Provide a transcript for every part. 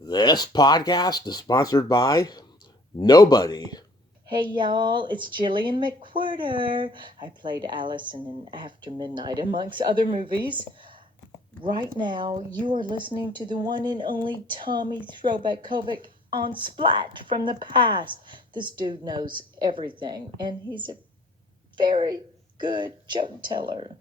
This podcast is sponsored by nobody. Hey y'all, it's Jillian McWhirter. I played Allison in After Midnight, amongst other movies. Right now, you are listening to the one and only Tommy Throwback Kovac on Splat from the past. This dude knows everything, and he's a very good joke teller.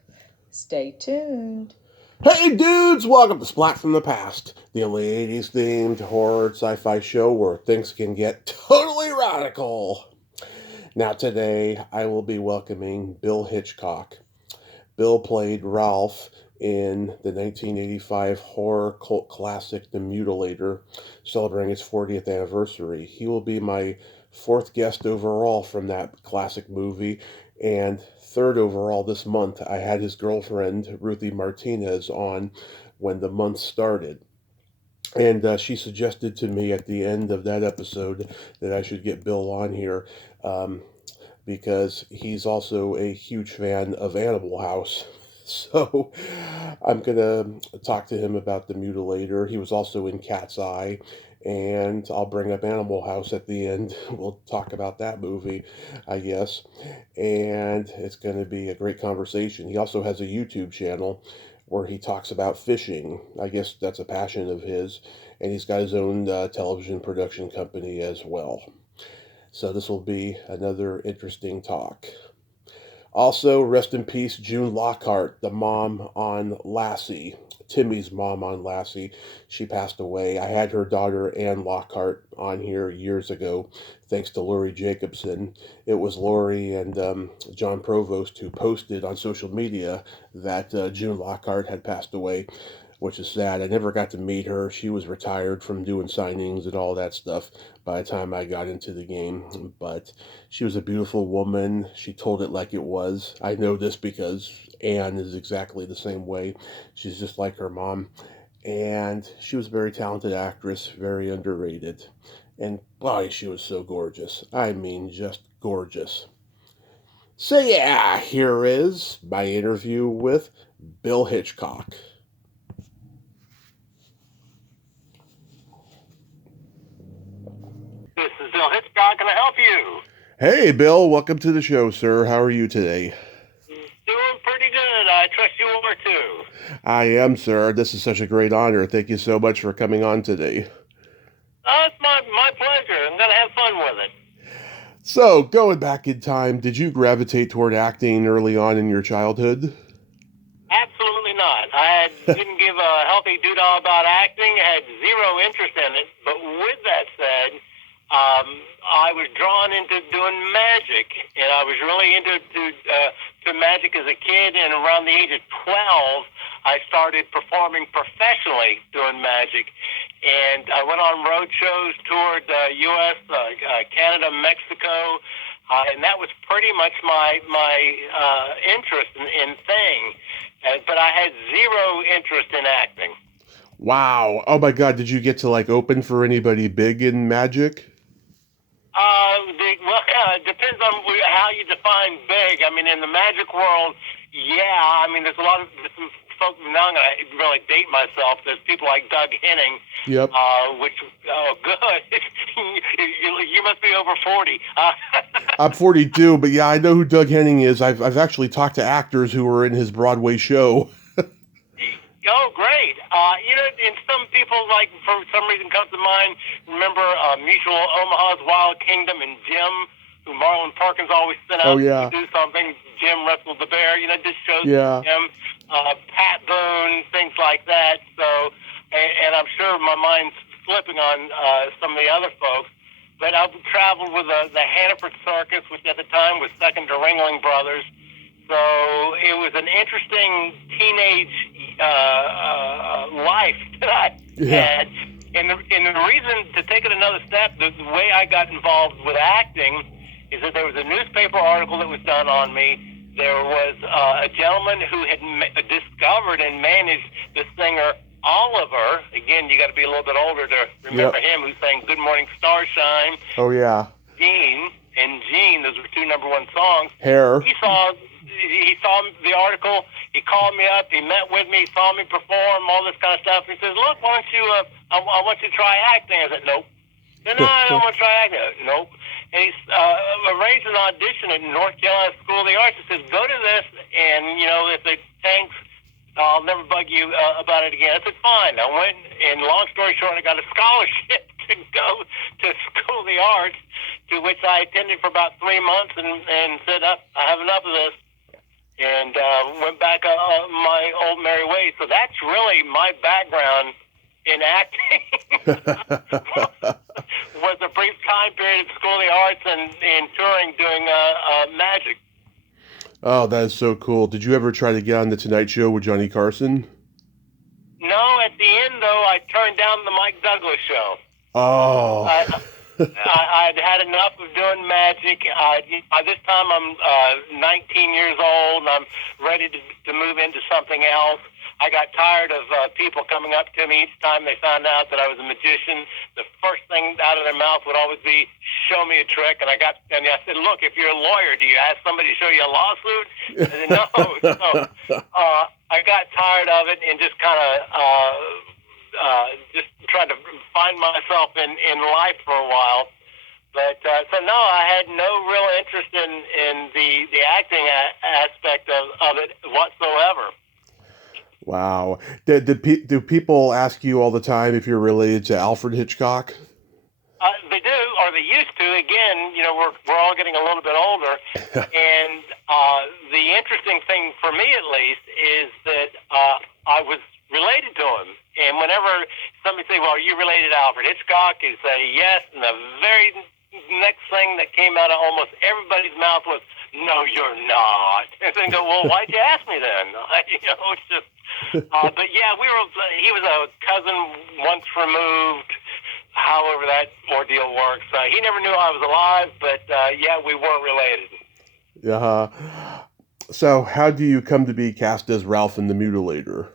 Stay tuned. Hey dudes, welcome to Splat from the Past, the only 80s themed horror sci-fi show where things can get totally radical. Now today, I will be welcoming Bill Hitchcock. Bill played Ralph in the 1985 horror cult classic The Mutilator, celebrating its 40th anniversary. He will be my fourth guest overall from that classic movie, and third overall this month. I had his girlfriend, Ruthie Martinez, on when the month started. And she suggested to me at the end of that episode that I should get Bill on here because he's also a huge fan of Animal House. So I'm going to talk to him about The Mutilator. He was also in Cat's Eye, and I'll bring up Animal House at the end. We'll talk about that movie, I guess. And it's going to be a great conversation. He also has a YouTube channel where he talks about fishing. I guess that's a passion of his. And he's got his own television production company as well. So this will be another interesting talk. Also, rest in peace, June Lockhart, the mom on Lassie, Timmy's mom on Lassie. She passed away. I had her daughter, Ann Lockhart, on here years ago, thanks to Lori Jacobson. It was Lori and John Provost who posted on social media that June Lockhart had passed away, which is sad. I never got to meet her. She was retired from doing signings and all that stuff by the time I got into the game. But she was a beautiful woman. She told it like it was. I know this because Anne is exactly the same way. She's just like her mom. And she was a very talented actress, very underrated. And boy, she was so gorgeous. I mean, just gorgeous. So yeah, here is my interview with Bill Hitchcock. This is Bill Hitchcock. Can I help you? Hey, Bill, welcome to the show, sir. How are you today? Doing pretty good. I trust you are too. I am, sir. This is such a great honor. Thank you so much for coming on today. It's my pleasure. I'm going to have fun with it. So, going back in time, did you gravitate toward acting early on in your childhood? Absolutely not. Didn't give a healthy doodah about acting. I had zero interest in it. But with that said, I was drawn into doing magic, and I was really into magic as a kid. And around the age of 12, I started performing professionally doing magic. And I went on road shows, toured U.S., Canada, Mexico, and that was pretty much my interest in thing. But I had zero interest in acting. Wow. Oh my God, did you get to open for anybody big in magic? It depends on how you define big. I mean, in the magic world, yeah. I mean, there's some folks. Now I'm going to really date myself. There's people like Doug Henning. Yep. Good. you must be over 40. I'm 42, but yeah, I know who Doug Henning is. I've actually talked to actors who were in his Broadway show. Oh, great. And some people, for some reason, comes to mind. Remember Mutual Omaha's Wild Kingdom and Jim, who Marlon Perkins always sent out to do something. Jim wrestled the bear. Just shows him. Pat Boone, things like that. So, and I'm sure my mind's slipping on some of the other folks. But I've traveled with the Hannaford Circus, which at the time was second to Ringling Brothers. So it was an interesting teenage life that I had. And the reason to take it another step, the way I got involved with acting is that there was a newspaper article that was done on me. There was a gentleman who had discovered and managed the singer Oliver. Again, you got to be a little bit older to remember him, who sang Good Morning Starshine. Oh, yeah. Gene, those were two number one songs. Hair. He saw he saw the article. He called me up. He met with me. Saw me perform. All this kind of stuff. He says, "Look, why don't you? I want you to try acting." I said, "Nope." He said, "No, I don't want to try acting." Nope. And he's arranged an audition at North Carolina School of the Arts. He says, "Go to this, and if it tanks, I'll never bug you about it again." I said, "Fine." I went, and long story short, I got a scholarship to go to School of the Arts, to which I attended for about 3 months, and said, "I have enough of this," and went back my old merry ways. So that's really my background in acting. Was a brief time period at School of the Arts and touring doing magic. Oh, that is so cool. Did you ever try to get on The Tonight Show with Johnny Carson? No, at the end, though, I turned down the Mike Douglas show. Oh. I'd had enough of doing magic. By this time, I'm 19 years old, and I'm ready to move into something else. I got tired of people coming up to me each time they found out that I was a magician. The first thing out of their mouth would always be, "Show me a trick." And I said, "Look, if you're a lawyer, do you ask somebody to show you a lawsuit?" I said, "No." So I got tired of it and just kind of just tried to find myself in life for a while. But so no, I had no real interest in the acting aspect of it whatsoever. Wow. Do people ask you all the time if you're related to Alfred Hitchcock? They do, or they used to. Again, we're all getting a little bit older, and the interesting thing for me, at least, is that I was related to him. And whenever somebody say, "Well, are you related to Alfred Hitchcock?" you say yes, and the very next thing that came out of almost everybody's mouth was, "No, you're not." And they go, "Well, why'd you ask me then?" It's just. But yeah, he was a cousin once removed. However that ordeal works. He never knew I was alive, but yeah, we were related. So how do you come to be cast as Ralph in The Mutilator?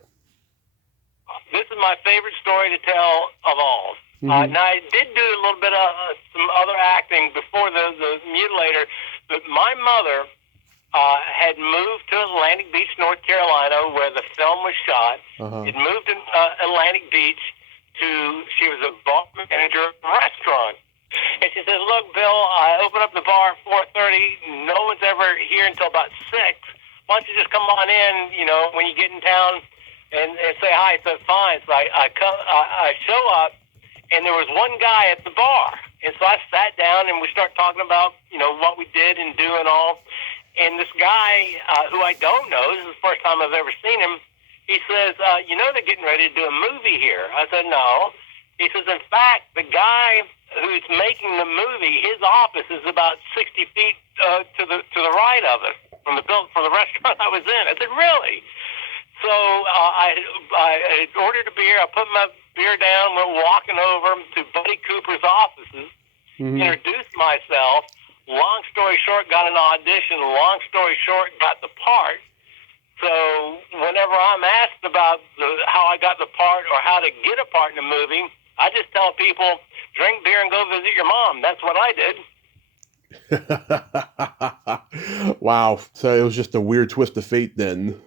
This is my favorite story to tell of all. Mm-hmm. Now, I did do a little bit of some other acting before the Mutilator, but my mother had moved to Atlantic Beach, North Carolina, where the film was shot. Had moved to Atlantic Beach she was a bar manager at a restaurant. And she says, "Look, Bill, I open up the bar at 4:30. No one's ever here until about 6. Why don't you just come on in, when you get in town and say hi?" So fine. So I show up, and there was one guy at the bar. And so I sat down, and we start talking about, what we did and do and all. And this guy, who I don't know, this is the first time I've ever seen him, he says, "They're getting ready to do a movie here." I said, "No." He says, "In fact, the guy who's making the movie, his office is about 60 feet to the right of us from the restaurant I was in." I said, "Really?" So I ordered a beer. I put my beer down, went walking over to Buddy Cooper's offices, introduced myself. Long story short, got an audition. Long story short, got the part. So whenever I'm asked about how I got the part or how to get a part in a movie, I just tell people, drink beer and go visit your mom. That's what I did. Wow. So it was just a weird twist of fate then.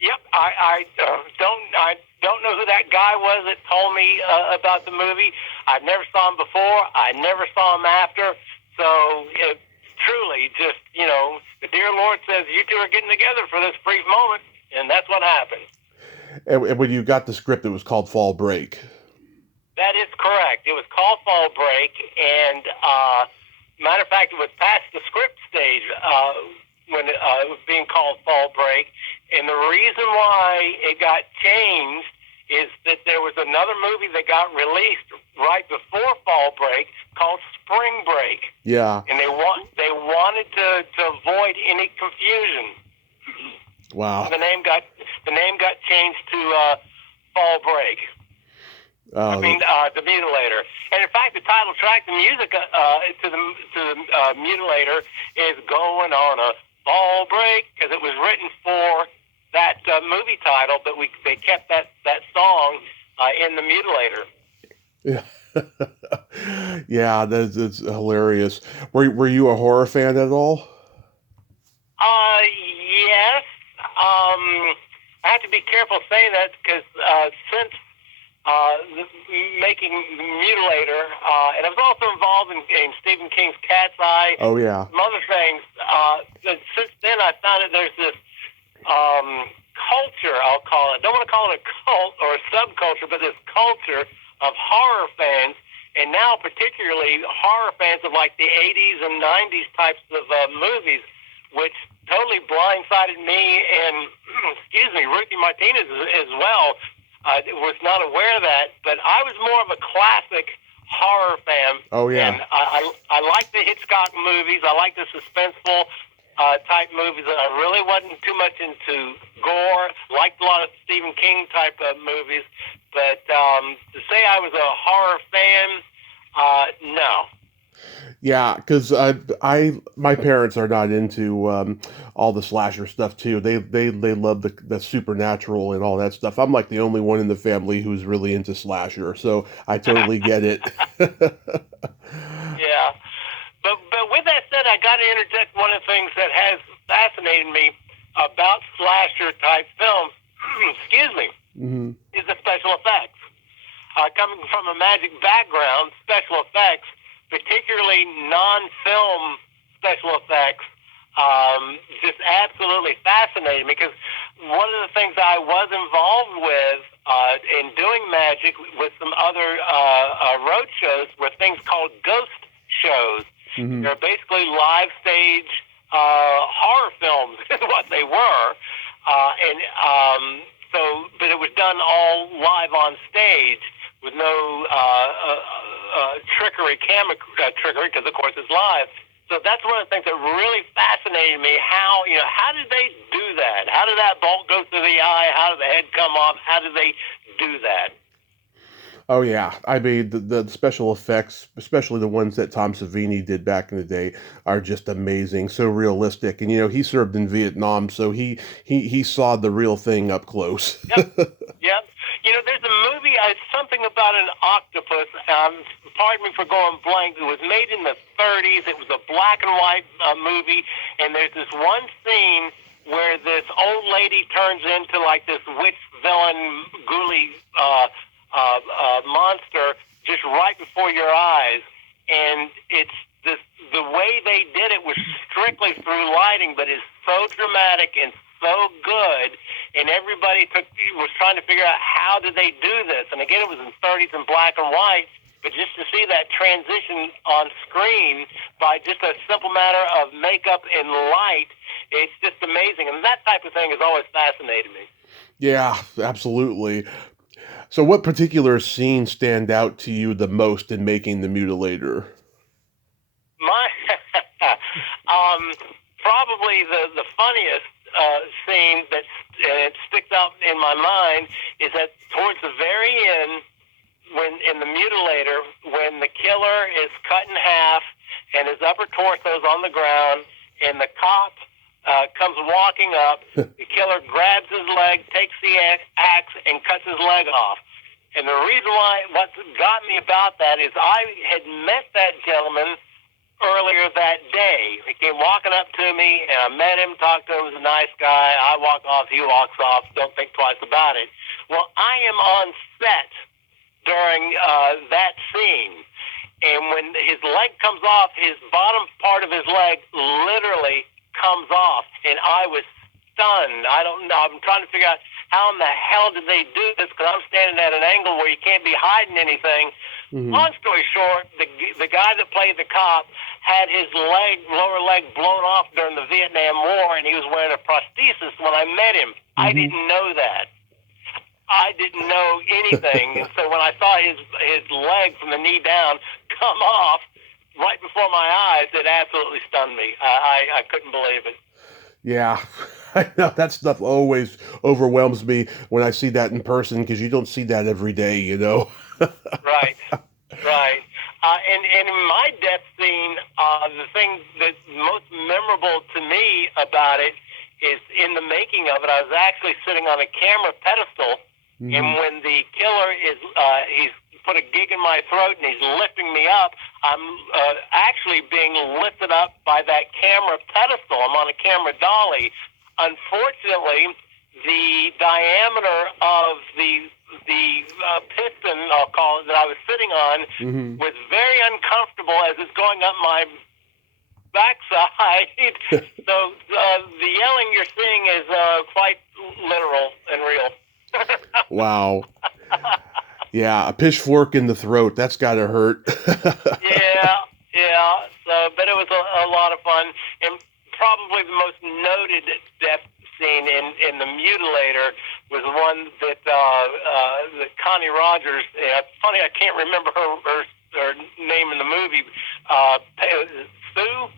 Yep. I don't know who that guy was that told me about the movie. I never saw him before. I never saw him after. So truly, just, the dear Lord says, "You two are getting together for this brief moment," and that's what happened. And when you got the script, it was called Fall Break. That is correct. It was called Fall Break, and matter of fact, it was past the script stage when it was being called Fall Break. And the reason why it got changed is that there was another movie that got released right before Fall Break called Spring Break. Yeah. And they wanted to avoid any confusion. Wow. The name got changed to Fall Break. The Mutilator. And in fact, the title track, the music to the Mutilator is "Going on a Fall Break," because it was written for that movie title, but they kept that song in the Mutilator. Yeah. Yeah, that's hilarious. Were you a horror fan at all? I have to be careful saying that because since making Mutilator, and I was also involved in Stephen King's Cat's Eye, Oh, yeah. some other things. Since then, I found that there's this culture, I'll call it. Don't want to call it a cult or a subculture, but this culture of horror fans, and now particularly horror fans of like the 80s and 90s types of movies, which totally blindsided me and, excuse me, Ruthie Martinez as well. Was not aware of that, but I was more of a classic horror fan. Oh, yeah. And I like the Hitchcock movies. I like the suspenseful type movies. I really wasn't too much into gore. Liked a lot of Stephen King type of movies. But to say I was a horror fan, no. Yeah, because my parents are not into all the slasher stuff too. They love the supernatural and all that stuff. I'm like the only one in the family who's really into slasher, so I totally get it. Yeah, but with that said, I got to interject one of the things that has fascinated me about slasher type films. Excuse me, Mm-hmm. is the special effects. Coming from a magic background, special effects, particularly non-film special effects, just absolutely fascinating me, because one of the things I was involved with in doing magic with some other road shows were things called ghost shows. Mm-hmm. They're basically live stage horror films is what they were. But it was done all live on stage with no camera trickery, because of course it's live. So that's one of the things that really fascinated me. How did they do that? How did that bolt go through the eye? How did the head come off? How did they do that? Oh yeah, I mean the special effects, especially the ones that Tom Savini did back in the day, are just amazing, so realistic. And he served in Vietnam, so he saw the real thing up close. Yep, yep. There's a movie, something about an octopus. Pardon me for going blank. It was made in the 30s. It was a black and white movie, and there's this one scene where this old lady turns into like this witch villain, ghouly monster just right before your eyes, and it's the way they did it was strictly through lighting, but it's so dramatic and so good, and everybody was trying to figure out how did they do this. And again, it was in 30s in black and white, but just to see that transition on screen by just a simple matter of makeup and light, it's just amazing. And that type of thing has always fascinated me. Yeah, absolutely. So what particular scenes stand out to you the most in making the Mutilator? Probably the funniest scene that sticks out in my mind is that towards the very end, when in the Mutilator, when the killer is cut in half and his upper torso is on the ground, and the cop comes walking up, the killer grabs his leg, takes the axe, and cuts his leg off. And the reason what got me about that is I had met that gentleman earlier that day. He came walking up to me, and I met him, talked to him, he was a nice guy. I walk off, he walks off, don't think twice about it. Well, I am on set during that scene, and when his leg comes off, his bottom part of his leg literally comes off, and I was stunned. I don't know. I'm trying to figure out how in the hell did they do this, because I'm standing at an angle where you can't be hiding anything. Mm-hmm. Long story short, the guy that played the cop had his lower leg blown off during the Vietnam War, and he was wearing a prosthesis when I met him. Mm-hmm. I didn't know that. I didn't know anything. And so when I saw his leg from the knee down come off right before my eyes, it absolutely stunned me. I couldn't believe it. Yeah, I know that stuff always overwhelms me when I see that in person, because you don't see that every day, Right, right. And in my death scene, the thing that's most memorable to me about it is in the making of it, I was actually sitting on a camera pedestal, mm-hmm. and when the killer he's put a gig in my throat and he's lifting me up, I'm actually being lifted up by that camera pedestal. I'm on a camera dolly. Unfortunately, the diameter of the piston, I'll call it, that I was sitting on was very uncomfortable as it's going up my backside. So the yelling you're seeing is quite literal and real. Wow. Yeah, a pitchfork in the throat. That's gotta hurt. Yeah. So, but it was a lot of fun, and probably the most noted death scene in the Mutilator was one that Connie Rogers. Funny, I can't remember her name in the movie. Sue,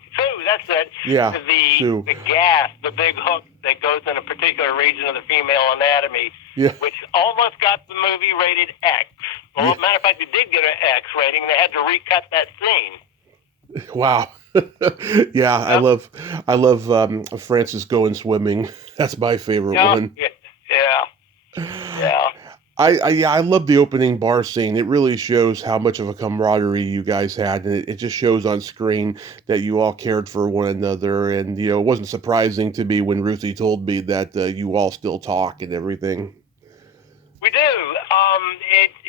that's it. Yeah, Sue. The gas, the big hook that goes in a particular region of the female anatomy, which almost got the movie rated X. Well, matter of fact, it did get an X rating. They had to recut that scene. Wow. Yeah, yep. I love Francis going swimming. That's my favorite one. Yeah. I love the opening bar scene. It really shows how much of a camaraderie you guys had, and it just shows on screen that you all cared for one another. And it wasn't surprising to me when Ruthie told me that you all still talk and everything. We do.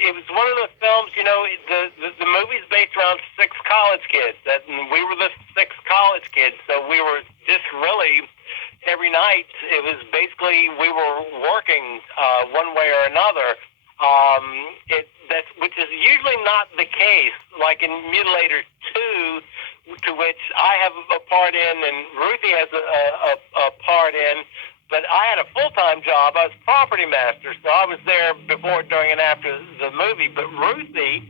It was one of those films. The movie's based around 6 college kids. And we were the 6 college kids, so we were just really. Every night, it was basically we were working one way or another. Which is usually not the case. Like in Mutilator 2, to which I have a part in, and Ruthie has a part in. But I had a full-time job. I was property master, so I was there before, during, and after the movie. But Ruthie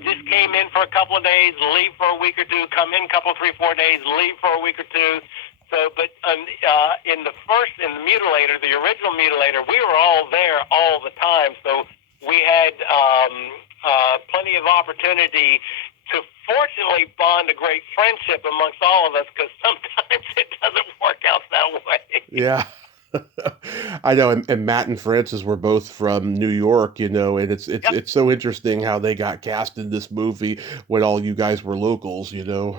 just came in for a couple of days, leave for a week or two, come in a couple, 3, 4 days, leave for a week or two. So, but in the Mutilator, the original Mutilator, we were all there all the time. So we had plenty of opportunity to fortunately bond a great friendship amongst all of us, because sometimes it doesn't work out that way. Yeah. I know, and Matt and Francis were both from New York, and it's so interesting how they got cast in this movie when all you guys were locals, Yep, and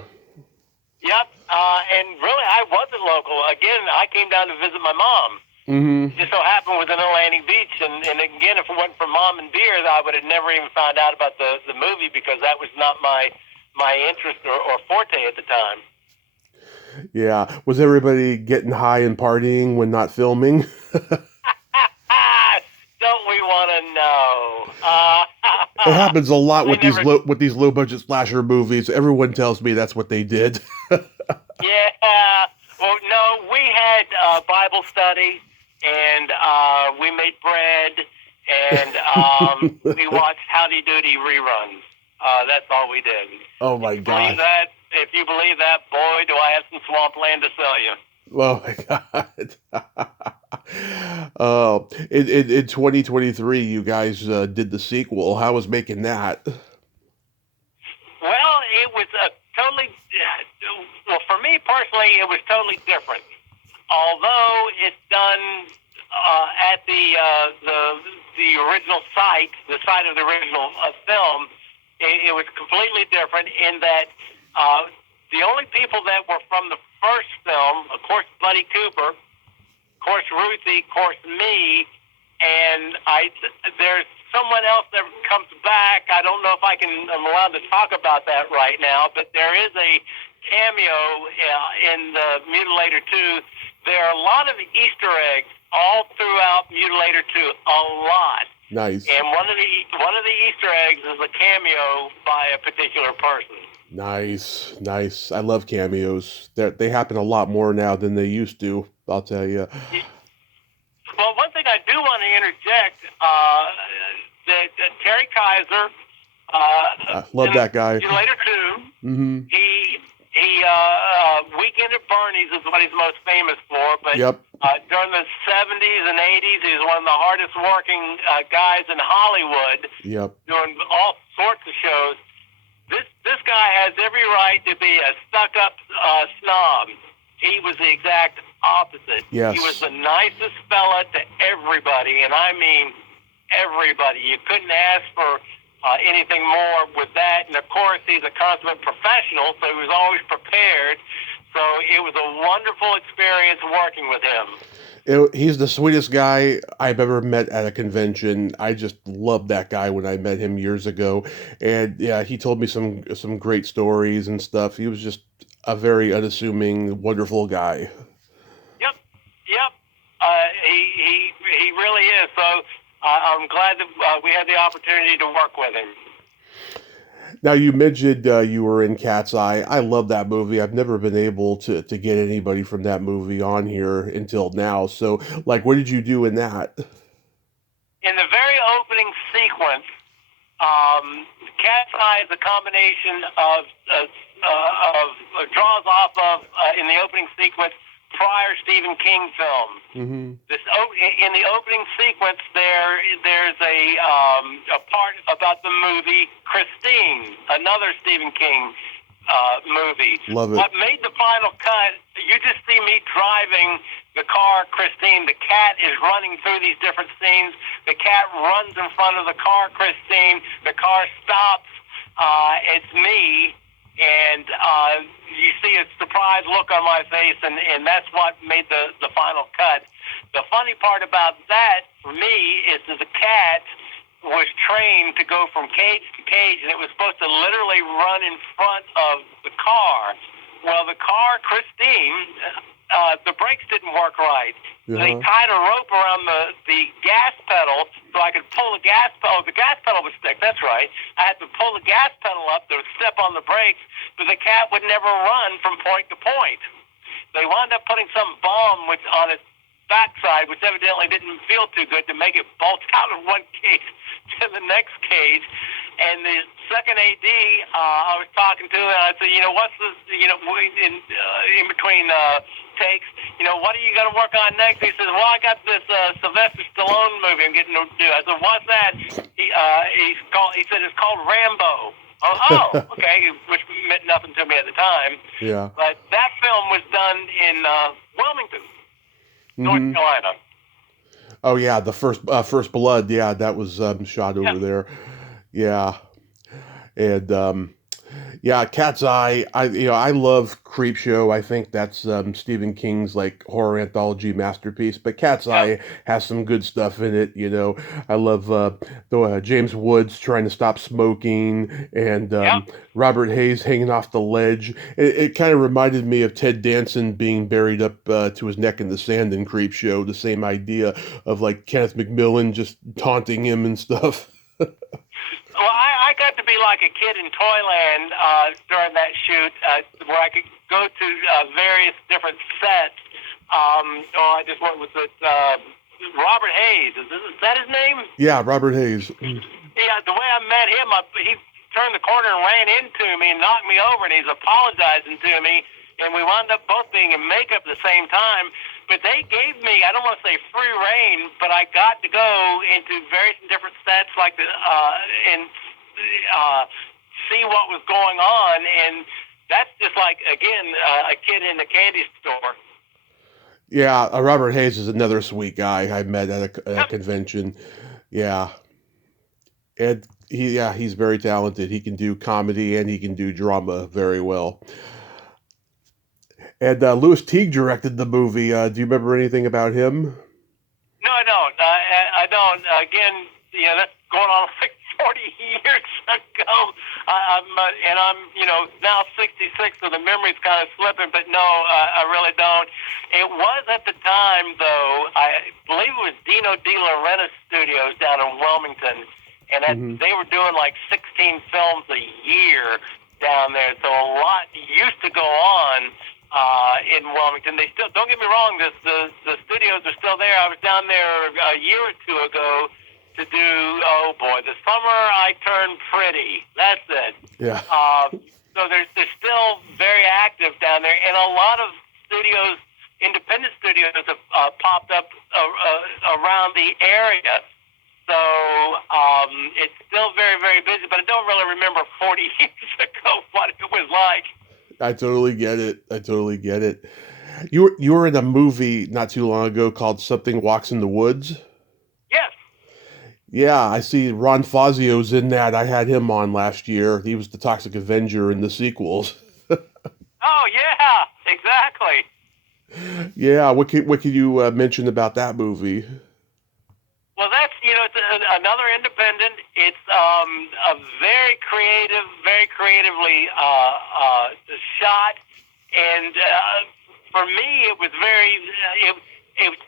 really I wasn't local. Again, I came down to visit my mom. Just so happened it was in Atlantic Beach, and again, if it wasn't for Mom and beer, I would have never even found out about the movie, because that was not my interest or forte at the time. Yeah. Was everybody getting high and partying when not filming? Don't we want to know? It happens a lot with these low budget slasher movies. Everyone tells me that's what they did. Yeah. Well, no, we had Bible study, and we made bread, and we watched Howdy Doody reruns. That's all we did. Oh my God! If you believe that, boy, do I have some swampland to sell you. Oh my God! Oh, in 2023, you guys did the sequel. How was making that? Well, it was totally. Well, for me personally, it was totally different. Although it's done at the original site, the site of the original film, it was completely different in that the only people that were from the first film, of course, Buddy Cooper, of course, Ruthie, of course, me, and there's someone else that comes back. I don't know if I'm allowed to talk about that right now, but there is a cameo in the Mutilator 2. There are a lot of Easter eggs all throughout Mutilator 2, a lot. Nice. And one of the Easter eggs is a cameo by a particular person. Nice. I love cameos. They happen a lot more now than they used to, I'll tell you. Well, one thing I do want to interject, that Terry Kaiser, love that guy. Mutilator 2, he Weekend at Bernie's is what he's most famous for, but during the 70s and 80s, he was one of the hardest working guys in Hollywood, doing all sorts of shows. This guy has every right to be a stuck-up snob. He was the exact opposite. Yes. He was the nicest fella to everybody, and I mean everybody. You couldn't ask for anything more with that. And, of course, he's a consummate professional, so he was always prepared. So it was a wonderful experience working with him. He's the sweetest guy I've ever met at a convention. I just loved that guy when I met him years ago, and yeah, he told me some great stories and stuff. He was just a very unassuming, wonderful guy. Yep, yep. He really is. So I'm glad that we had the opportunity to work with him. Now you mentioned you were in Cat's Eye. I love that movie. I've never been able to get anybody from that movie on here until now. So, like, what did you do in that? In the very opening sequence, Cat's Eye is a combination of draws off of in the opening sequence prior Stephen King films. Mm-hmm. In the opening sequence, there's a part about the movie Christine, another Stephen King movie. Love it. What made the final cut? You just see me driving the car, Christine. The cat is running through these different scenes. The cat runs in front of the car, Christine. The car stops. It's me. And you see a surprised look on my face, and that's what made the final cut. The funny part about that, for me, is that the cat was trained to go from cage to cage, and it was supposed to literally run in front of the car. Well, the car, Christine, the brakes didn't work right. Yeah. They tied a rope around the gas pedal so I could pull the gas pedal. The gas pedal would stick, that's right. I had to pull the gas pedal up to step on the brakes, but the cat would never run from point to point. They wound up putting some balm on its backside, which evidently didn't feel too good, to make it bolt out of one cage to the next cage. And the second AD, I was talking to, and I said, what's this, in between takes, what are you going to work on next? He says, well, I got this Sylvester Stallone movie I'm getting to do. I said, what's that? He said, it's called Rambo. Oh, okay, which meant nothing to me at the time. Yeah. But that film was done in Wilmington, North Carolina. Oh yeah, the First Blood. Yeah, that was shot over there. Yeah, and yeah, Cat's Eye. I love Creepshow. I think that's Stephen King's like horror anthology masterpiece. But Cat's Eye has some good stuff in it. I love James Woods trying to stop smoking, and Robert Hayes hanging off the ledge. It kind of reminded me of Ted Danson being buried up to his neck in the sand in Creepshow. The same idea of like Kenneth McMillan just taunting him and stuff. Well, I got to be like a kid in Toyland during that shoot, where I could go to various different sets. I just went with Robert Hayes. Is that his name? Yeah, Robert Hayes. Yeah, the way I met him, he turned the corner and ran into me and knocked me over, and he's apologizing to me, and we wound up both being in makeup at the same time. But they gave me, I don't want to say free reign, but I got to go into various different sets and see what was going on. And that's just like, again, a kid in a candy store. Yeah, Robert Hayes is another sweet guy I met at a convention. Yeah. And he's very talented. He can do comedy and he can do drama very well. And Louis Teague directed the movie. Do you remember anything about him? No, I don't. I don't. Again, that's going on like 40 years ago. I'm now 66, so the memory's kind of slipping. But no, I really don't. It was at the time, though. I believe it was Dino De Laurentiis Studios down in Wilmington, and they were doing like 16 films a year down there. So a lot used to go on. In Wilmington, they still, don't get me wrong, the studios are still there. I was down there a year or two ago to do, the summer I turned pretty. That's it. Yeah. So they're still very active down there, and a lot of studios, independent studios, have popped up around the area. So it's still very, very busy, but I don't really remember 40 years ago what it was like. I totally get it. You were in a movie not too long ago called Something Walks in the Woods? Yes. Yeah, I see Ron Fazio's in that. I had him on last year. He was the Toxic Avenger in the sequels. Oh, yeah. Exactly. Yeah, what can you mention about that movie? Well, that's it's another independent. It's a very creatively shot, and for me, it was very. It was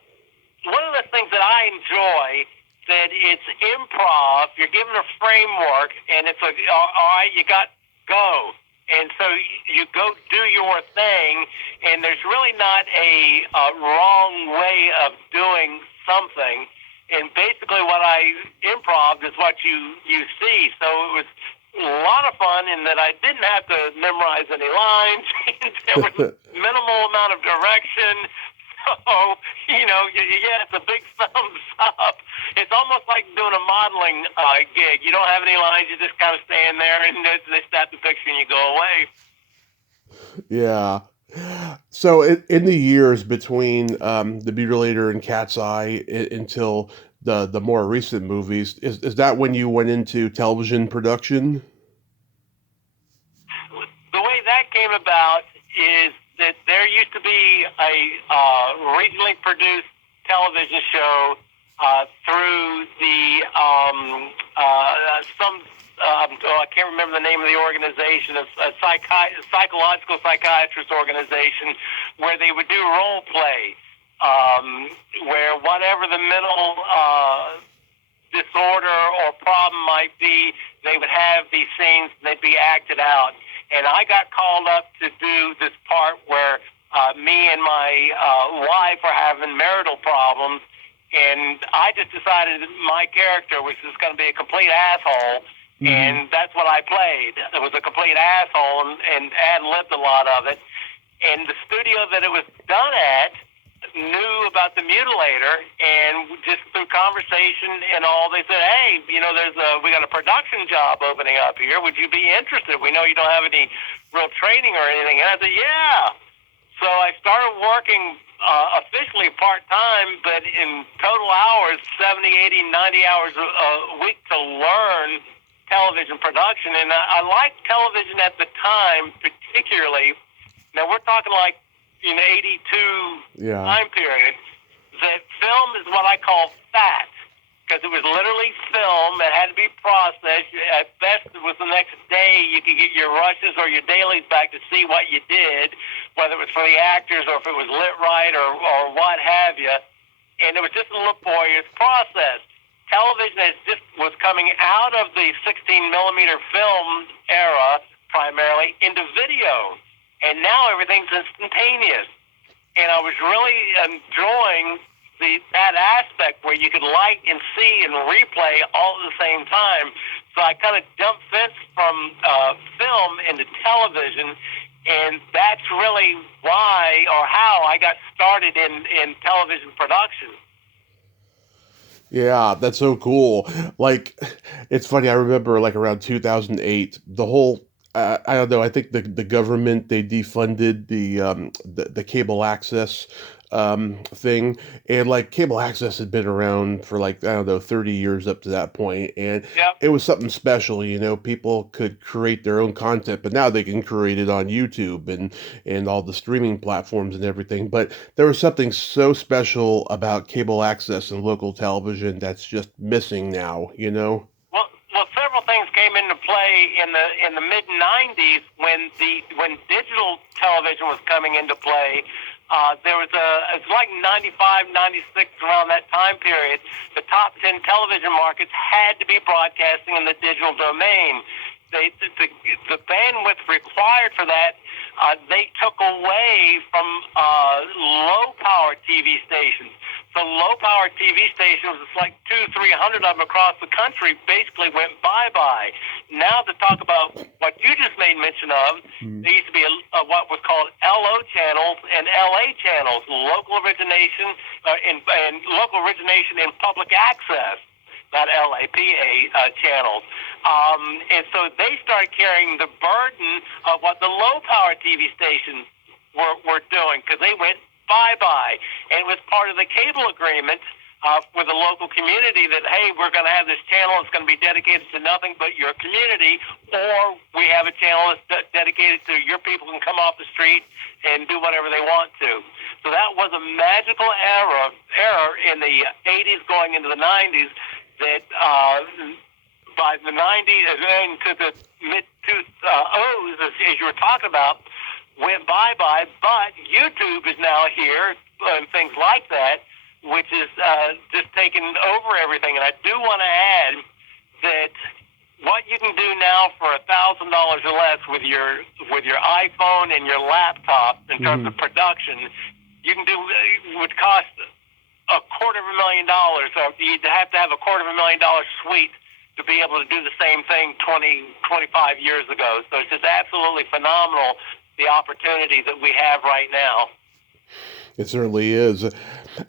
one of the things that I enjoy. That it's improv. You're given a framework, and it's like, all right, you got go. And so you go do your thing, and there's really not a wrong way of doing something. And basically, what I improv is what you see. So it was a lot of fun in that I didn't have to memorize any lines. There was minimal amount of direction. So, yeah, it's a big thumbs up. It's almost like doing a modeling gig. You don't have any lines. You just kind of stand there, and they snap the picture, and you go away. Yeah. So in the years between the Mutilator and Cat's Eye until the more recent movies, is that when you went into television production? The way that came about is that there used to be a regionally produced television show through the some I can't remember the name of the organization, a psychological psychiatrist organization, where they would do role play, where whatever the mental disorder or problem might be, they would have these scenes, they'd be acted out. And I got called up to do this part where me and my wife are having marital problems, and I just decided that my character was just going to be a complete asshole, and that's what I played. It was a complete asshole, and ad-libbed a lot of it. And the studio that it was done at knew about the Mutilator, and just through conversation and all, they said, "Hey, we got a production job opening up here. Would you be interested? We know you don't have any real training or anything." And I said, "Yeah." So I started working officially part-time, but in total hours, 70, 80, 90 hours a week to learn television production. And I liked television at the time, particularly. Now, we're talking like in 82 time period, that film is what I call fat, because it was literally film. It had to be processed. At best, it was the next day you could get your rushes or your dailies back to see what you did, whether it was for the actors or if it was lit right or what have you. And it was just a laborious process. Television was coming out of the 16-millimeter film era primarily into video. And now everything's instantaneous. And I was really enjoying that aspect where you could light and see and replay all at the same time. So I kind of jumped fence from film into television, and that's really why or how I got started in television production. Yeah, that's so cool. Like, it's funny. I remember like around 2008, the whole I don't know. I think the government they defunded the cable access thing, and like cable access had been around for like I don't know 30 years up to that point, and Yep. it was something special. People could create their own content, but now they can create it on YouTube and all the streaming platforms and everything. But there was something so special about cable access and local television that's just missing now. Well, several things came into play in the mid '90s when digital television was coming into play. There was it's like 95, 96, around that time period. The top 10 television markets had to be broadcasting in the digital domain. The bandwidth required for that, they took away from low power TV stations. So low power TV stations, it's like 200-300 of them across the country, basically went bye-bye. Now to talk about what you just made mention of, there used to be what was called LO channels and LA channels, local origination and local origination in public access, not LAPA channels. And so they started carrying the burden of what the low power TV stations were doing, because they went bye-bye. And it was part of the cable agreement with the local community that, hey, we're going to have this channel. It's going to be dedicated to nothing but your community, or we have a channel that's dedicated to your people can come off the street and do whatever they want to. So that was a magical era in the 80s going into the 90s that by the 90s and into the mid-2000s, as you were talking about, went bye-bye, but YouTube is now here and things like that, which is just taking over everything. And I do want to add that what you can do now for $1,000 or less with your iPhone and your laptop in terms of production, you can do would cost $250,000. So you'd have to have a $250,000 suite to be able to do the same thing 20, 25 years ago. So it's just absolutely phenomenal, the opportunity that we have right now. It certainly is.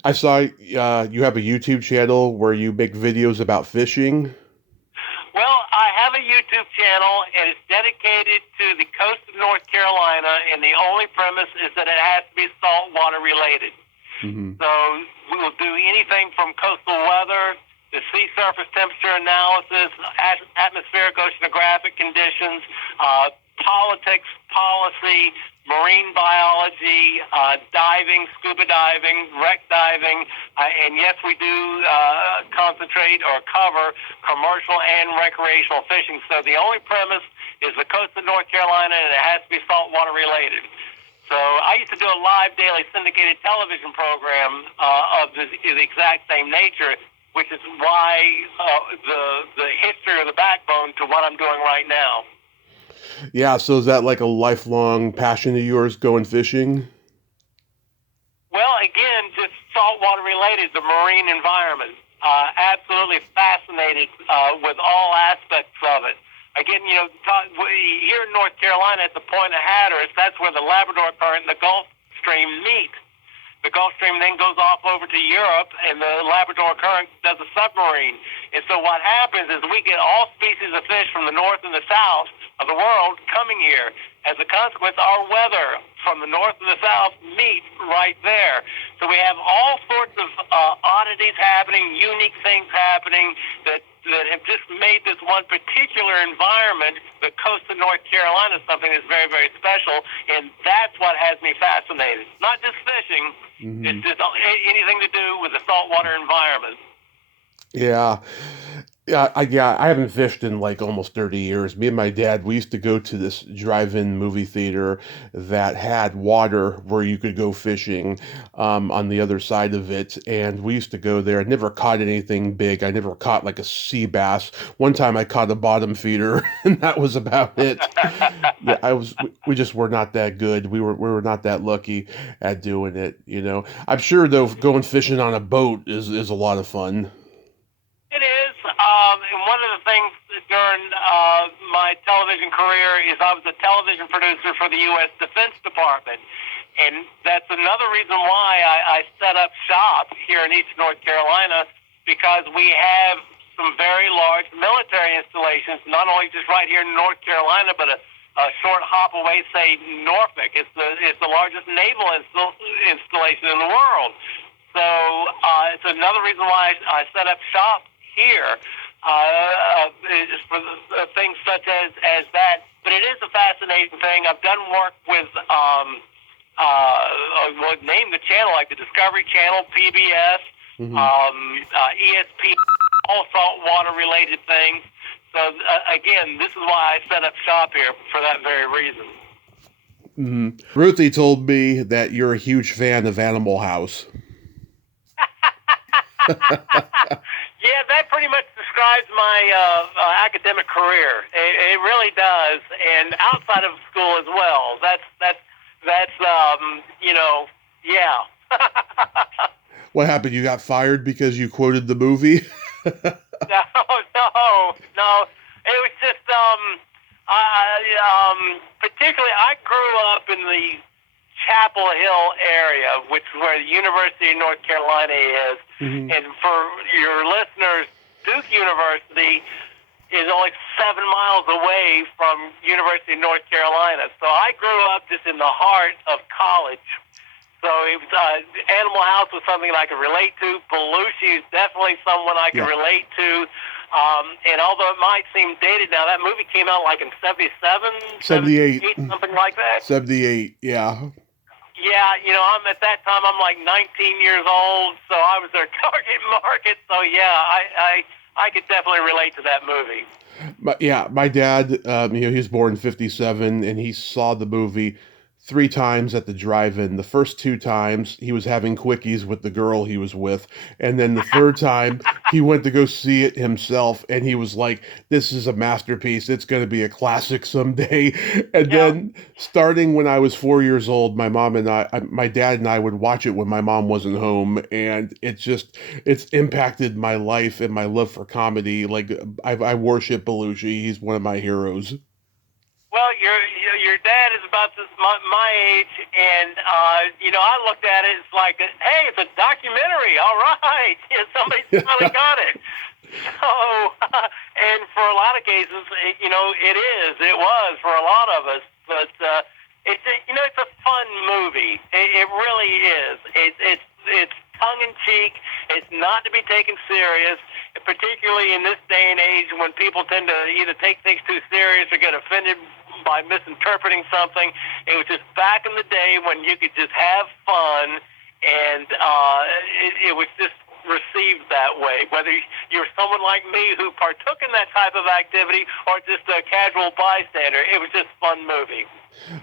I saw you have a YouTube channel where you make videos about fishing. Well, I have a YouTube channel, and it's dedicated to the coast of North Carolina, and the only premise is that it has to be saltwater related. So we will do anything from coastal weather to sea surface temperature analysis, atmospheric oceanographic conditions, politics, policy, marine biology, diving, scuba diving, wreck diving, and yes, we do concentrate or cover commercial and recreational fishing. So the only premise is the coast of North Carolina, and it has to be saltwater related. So I used to do a live daily syndicated television program of the exact same nature, which is why the history or the backbone to what I'm doing right now. Yeah, so is that like a lifelong passion of yours, going fishing? Well, again, just saltwater related, the marine environment. Absolutely fascinated with all aspects of it. Again, here in North Carolina at the Point of Hatteras, that's where the Labrador Current and the Gulf Stream meet. The Gulf Stream then goes off over to Europe, and the Labrador Current does a submarine. And so what happens is we get all species of fish from the north and the south of the world coming here. As a consequence, our weather from the north and the south meet right there. So we have all sorts of oddities happening, unique things happening that have just made this one particular environment, the coast of North Carolina, something that's very, very special. And that's what has me fascinated. Not just fishing, it's just anything to do with the saltwater environment. Yeah. I haven't fished in like almost 30 years. Me and my dad, we used to go to this drive-in movie theater that had water where you could go fishing on the other side of it. And we used to go there. I never caught anything big. I never caught like a sea bass. One time I caught a bottom feeder, and that was about it. Yeah, we just were not that good. We were not that lucky at doing it, I'm sure though going fishing on a boat is a lot of fun. It is. And one of the things during my television career is I was a television producer for the U.S. Defense Department. And that's another reason why I set up shop here in East North Carolina, because we have some very large military installations, not only just right here in North Carolina, but a short hop away, say, Norfolk. It's the largest naval installation in the world. So it's another reason why I set up shop here, for things such as that. But it is a fascinating thing. I've done work with, name the channel, like the Discovery Channel, PBS, ESP, all saltwater related things. So again, this is why I set up shop here, for that very reason. Ruthie told me that you're a huge fan of Animal House. Yeah, that pretty much describes my academic career. It really does, and outside of school as well. That's yeah. What happened? You got fired because you quoted the movie? No. It was just particularly I grew up in the Chapel Hill area, which is where the University of North Carolina is. And for your listeners, Duke University is only 7 miles away from University of North Carolina. So I grew up just in the heart of college. So it was, Animal House was something I could relate to. Belushi is definitely someone I could relate to. And although it might seem dated now, that movie came out like in 77, 78. something like that. 78, yeah. Yeah, I'm at that time, I'm like 19 years old, so I was their target market. So yeah, I could definitely relate to that movie. But yeah, my dad, he was born in 57, and he saw the movie 3 times at the drive-in. The first 2 times, he was having quickies with the girl he was with, and then the third time, he went to go see it himself, and he was like, "This is a masterpiece. It's going to be a classic someday." And then, starting when I was 4 years old, my dad and I would watch it when my mom wasn't home, and it's impacted my life and my love for comedy. Like, I worship Belushi. He's one of my heroes. Well, your dad is about my age, and I looked at it. It's like, hey, it's a documentary. All right, somebody finally got it. So, and for a lot of cases, it was for a lot of us. But it's a fun movie. It really is. It's tongue in cheek. It's not to be taken serious, particularly in this day and age when people tend to either take things too serious or get offended by misinterpreting something. It was just back in the day when you could just have fun, and it was just received that way. Whether you're someone like me who partook in that type of activity or just a casual bystander, it was just a fun movie.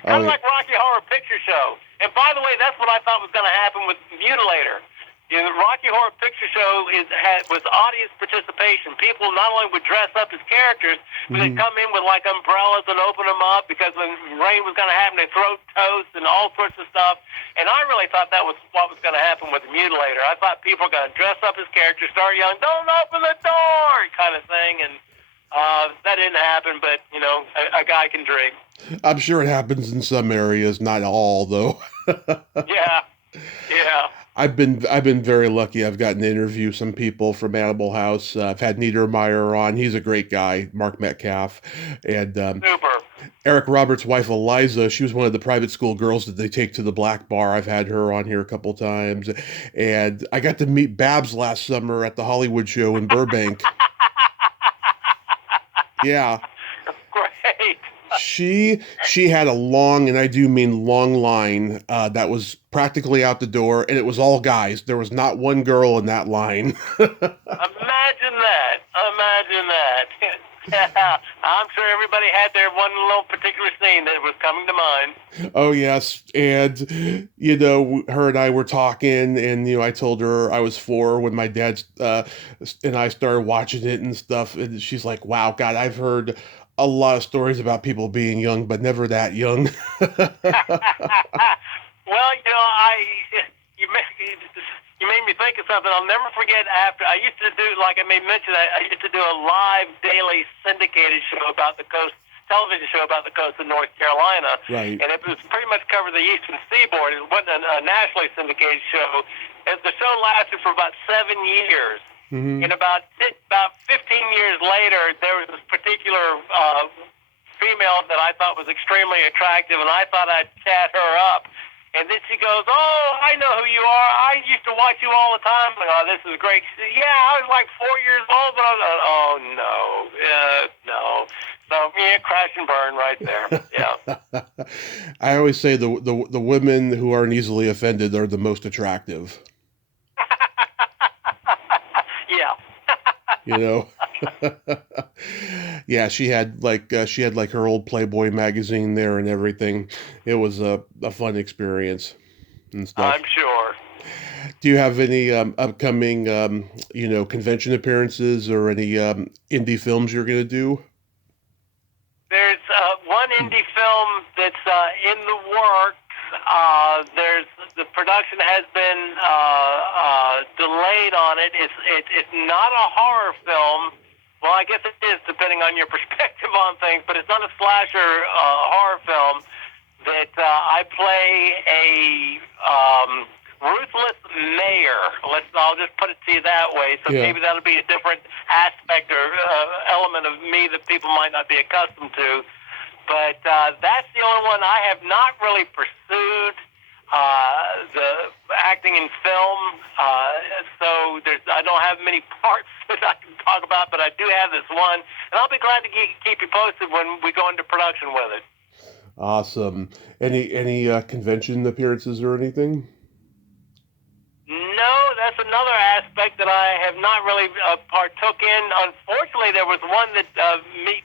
Kind of like Rocky Horror Picture Show. And by the way, that's what I thought was going to happen with Mutilator. The Rocky Horror Picture Show was audience participation. People not only would dress up as characters, but they'd come in with like umbrellas and open them up because when rain was going to happen, they'd throw toast and all sorts of stuff. And I really thought that was what was going to happen with the Mutilator. I thought people were going to dress up as characters, start yelling, "Don't open the door," kind of thing. And that didn't happen, but, a guy can dream. I'm sure it happens in some areas, not all, though. Yeah. I've been very lucky. I've gotten to interview some people from Animal House. I've had Niedermeyer on. He's a great guy, Mark Metcalf. And Super. Eric Roberts' wife, Eliza, she was one of the private school girls that they take to the Black Bar. I've had her on here a couple times. And I got to meet Babs last summer at the Hollywood show in Burbank. Yeah. Great. She had a long, and I do mean long line, that was practically out the door, and it was all guys. There was not one girl in that line. Imagine that. I'm sure everybody had their one little particular scene that was coming to mind. Oh, yes. And, her and I were talking, and, I told her I was 4 when my dad and I started watching it and stuff. And she's like, "Wow, God, I've heard a lot of stories about people being young, but never that young." Well, you made me think of something. I'll never forget after I used to do, like I made mention, I used to do a live daily syndicated show about the coast, television show about the coast of North Carolina. Right. And it was pretty much covered the eastern seaboard. It wasn't a nationally syndicated show. And the show lasted for about 7 years. Mm-hmm. And about 15 years later, there was this particular female that I thought was extremely attractive, and I thought I'd chat her up. And then she goes, "Oh, I know who you are. I used to watch you all the time." I'm like, "Oh, this is great." She said, "Yeah, I was like 4 years old, but I was like, oh, no. So, yeah, crash and burn right there. Yeah. I always say the women who aren't easily offended are the most attractive. Yeah. Yeah, she had like her old Playboy magazine there and everything. It was a fun experience and stuff. I'm sure. Do you have any upcoming convention appearances or any indie films you're going to do? There's one indie film that's in the works. The production has been delayed on it. It's not a horror film. Well, I guess it is, depending on your perspective on things, but it's not a slasher horror film. That I play a ruthless mayor. I'll just put it to you that way. So maybe that'll be a different aspect or element of me that people might not be accustomed to. But that's the only one I have not really pursued. the acting in film. So I don't have many parts that I can talk about, but I do have this one, and I'll be glad to keep you posted when we go into production with it. Awesome. Any convention appearances or anything? No, that's another aspect that I have not really partook in. Unfortunately, there was one that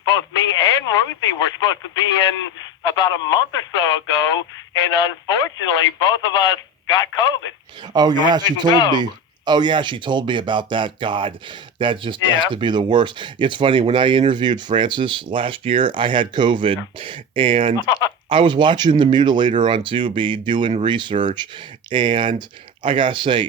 both me and Ruthie were supposed to be in about a month or so ago, and unfortunately, both of us got COVID. Oh So yeah, we she couldn't told go. me. Oh yeah, she told me about that. God, that just has Yeah. to be the worst. It's funny, when I interviewed Francis last year, I had COVID, and I was watching the Mutilator on Tubi doing research, and I gotta say,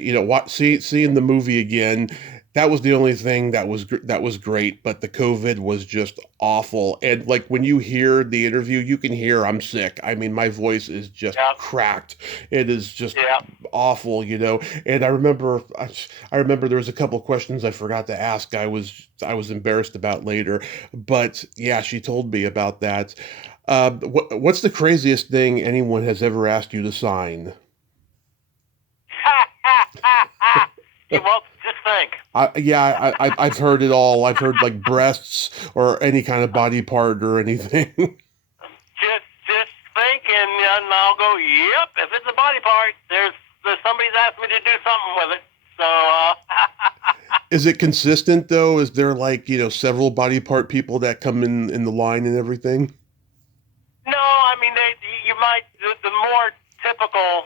seeing the movie again, that was the only thing that was great. But the COVID was just awful, and like when you hear the interview, you can hear I'm sick. I mean, my voice is just Yep. cracked. It is just Yeah. awful, And I remember there was a couple questions I forgot to ask. I was embarrassed about later, but yeah, she told me about that. What's the craziest thing anyone has ever asked you to sign? Well, just think. I've heard it all. I've heard like breasts or any kind of body part or anything. Just think, and I'll go. Yep. If it's a body part, there's somebody's asked me to do something with it. So. Is it consistent though? Is there like several body part people that come in the line and everything? No, I mean you might the more typical.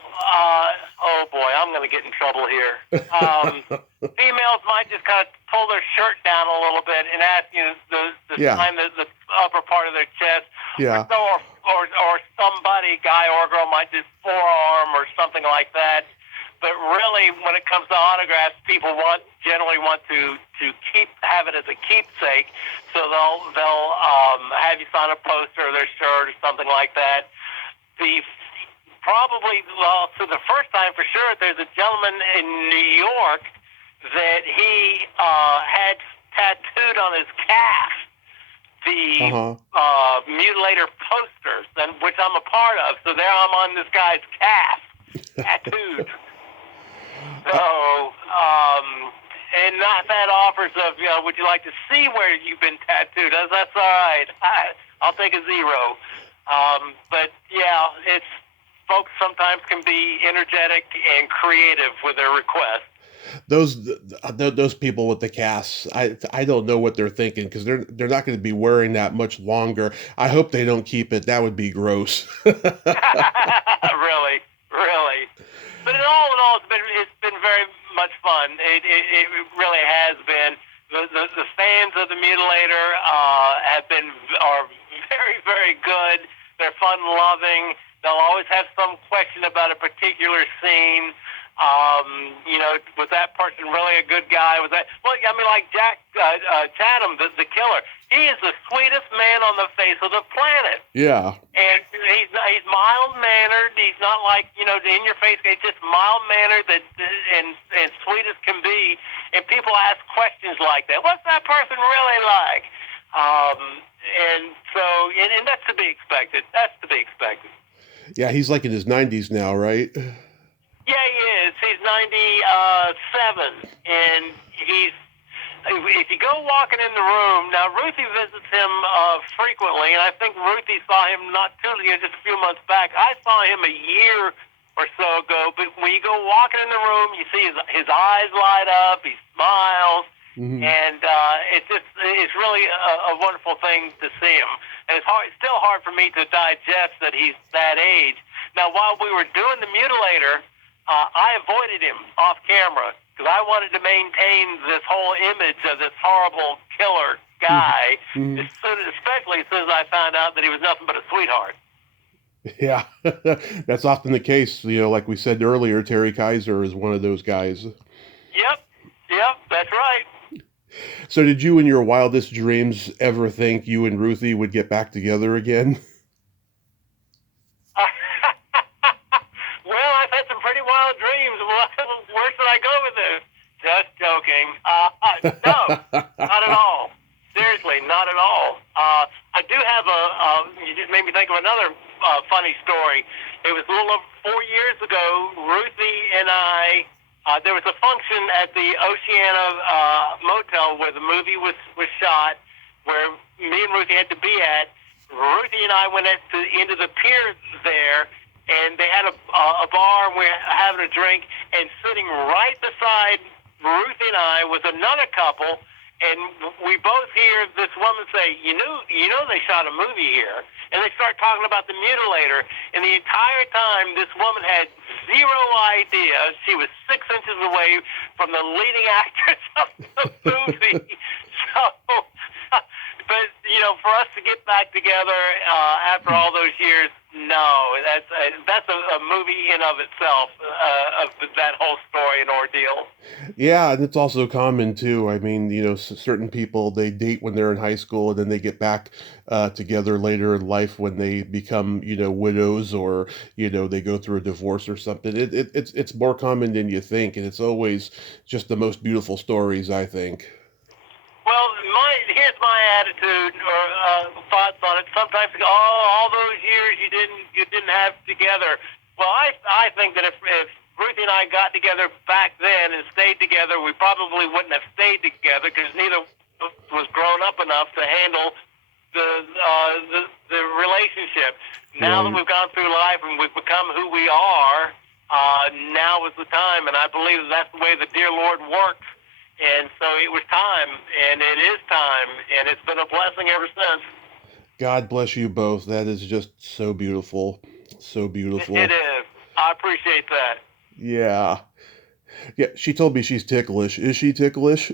Oh boy, I'm going to get in trouble here. Females might just kind of pull their shirt down a little bit and ask you to Yeah. sign the upper part of their chest. Yeah. Or somebody, guy or girl, might just forearm or something like that. But really, when it comes to autographs, people generally want to have it as a keepsake. So they'll have you sign a poster or their shirt or something like that. So the first time for sure, there's a gentleman in New York that he had tattooed on his calf the Mutilator posters, which I'm a part of. So there I'm on this guy's calf, tattooed. So, and not bad offers of, would you like to see where you've been tattooed? That's all right. I'll take a 0. But yeah, folks sometimes can be energetic and creative with their requests. Those people with the casts, I don't know what they're thinking, because they're not going to be wearing that much longer. I hope they don't keep it. That would be gross. Really. But in all, it's been very much fun. It really has been. The fans of the Mutilator are very, very good. They're fun loving. They'll always have some question about a particular scene. Was that person really a good guy? Like Jack Chatham, the killer. He is the sweetest man on the face of the planet. Yeah. And he's mild-mannered. He's not like, in your face. He's just mild-mannered and sweet as can be. And people ask questions like that. What's that person really like? And that's to be expected. That's to be expected. Yeah, he's like in his 90s now, right? Yeah, he is. He's 97, and if you go walking in the room, now Ruthie visits him frequently, and I think Ruthie saw him just a few months back. I saw him a year or so ago, but when you go walking in the room, you see his eyes light up, he smiles, and it's really a wonderful thing to see him. And it's still hard for me to digest that he's that age. Now, while we were doing the Mutilator, I avoided him off camera because I wanted to maintain this whole image of this horrible killer guy, especially as soon as I found out that he was nothing but a sweetheart. Yeah, that's often the case. Like we said earlier, Terry Kaiser is one of those guys. Yep, that's right. So did you in your wildest dreams ever think you and Ruthie would get back together again? Well, I've had some pretty wild dreams. Where should I go with this? Just joking. No, not at all. Seriously, not at all. I do have you just made me think of another funny story. It was a little over 4 years ago. Ruthie and I, there was a function at the Oceana Motel where the movie was shot, where me and Ruthie had to be at. Ruthie and I went into the pier there, and they had a bar, and we were having a drink, and sitting right beside Ruthie and I was another couple, and we both hear this woman say, you know they shot a movie here. And they start talking about the Mutilator, and the entire time this woman had zero idea. She was 6 inches away from the leading actress of the movie. So, but, for us to get back together after all those years, no, that's a movie in of itself, of that whole story and ordeal. Yeah, and it's also common too. I mean, certain people, they date when they're in high school and then they get back together later in life when they become, widows, or, they go through a divorce or something. It's more common than you think, and it's always just the most beautiful stories, I think. Well, here's my attitude or thoughts on it. Sometimes, all those years you didn't have together. Well, I think that if Ruthie and I got together back then and stayed together, we probably wouldn't have stayed together because neither was grown up enough to handle the relationship. Now that we've gone through life and we've become who we are, now is the time, and I believe that's the way the dear Lord works. And so it was time, and it is time, and it's been a blessing ever since. God bless you both. That is just so beautiful. So beautiful. It is. I appreciate that. Yeah. Yeah, she told me she's ticklish. Is she ticklish?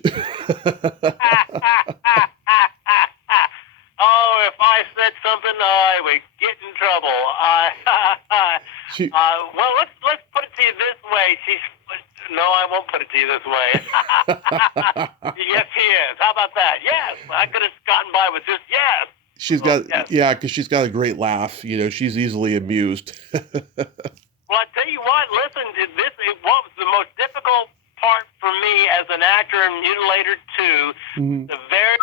Oh, if I said something, I would get in trouble. Well, let's put it to you this way. No, I won't put it to you this way. Yes, he is. How about that? Yes, I could have gotten by with just yes. She's got, yes. Yeah, because she's got a great laugh. She's easily amused. Well, I tell you what, listen, what was the most difficult part for me as an actor in Mutilator 2, the very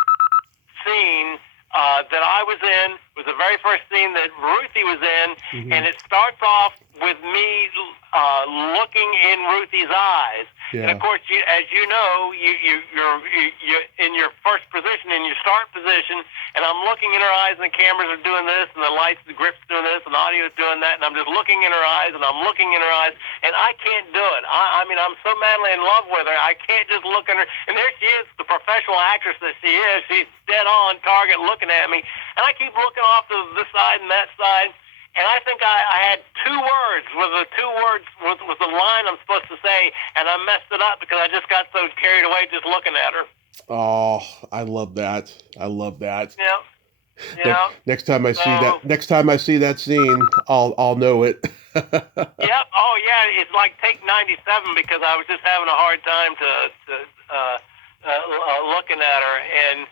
scene that I was in was the very first scene that Ruthie was in, and it starts off with me looking in Ruthie's eyes. Yeah. And of course, as you know, you're in your first position, in your start position, and I'm looking in her eyes, and the cameras are doing this, and the lights, the grip's doing this, and the audio's doing that, and I'm just looking in her eyes, and I'm looking in her eyes, and I can't do it. I mean, I'm so madly in love with her, I can't just look at her. And there she is, the professional actress that she is. She's dead on target looking at me, and I keep looking off to this side and that side. And I think I had two words, was the line I'm supposed to say, and I messed it up because I just got so carried away just looking at her. Oh, I love that. I love that. Yeah. Next time I see that scene, I'll know it. Yep. Oh yeah, it's like take 97 because I was just having a hard time to looking at her, and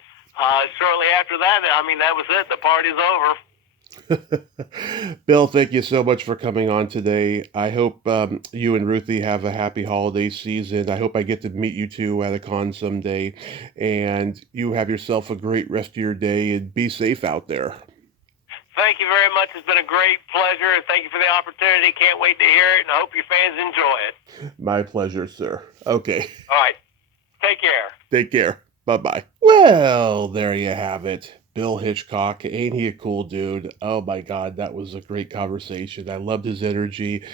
shortly after that, I mean, that was it. The party's over. Bill, thank you so much for coming on today. I hope you and Ruthie have a happy holiday season. I hope I get to meet you two at a con someday, and you have yourself a great rest of your day, and be safe out there. Thank you very much. It's been a great pleasure. Thank you for the opportunity. Can't wait to hear it, and I hope your fans enjoy it. My pleasure, sir. Okay. All right. Take care. Take care. Bye-bye. Well, there you have it. Bill Hitchcock, ain't he a cool dude? Oh my God, that was a great conversation. I loved his energy.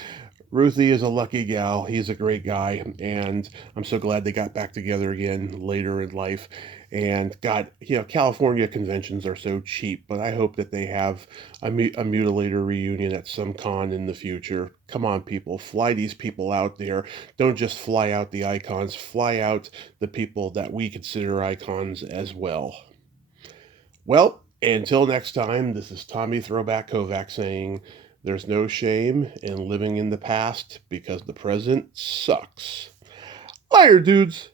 Ruthie is a lucky gal. He's a great guy, and I'm so glad they got back together again later in life. And God, California conventions are so cheap, but I hope that they have a Mutilator reunion at some con in the future. Come on, people, fly these people out there. Don't just fly out the icons, fly out the people that we consider icons as well. Well, until next time, this is Tommy Throwback Kovac saying, there's no shame in living in the past because the present sucks. Later, dudes.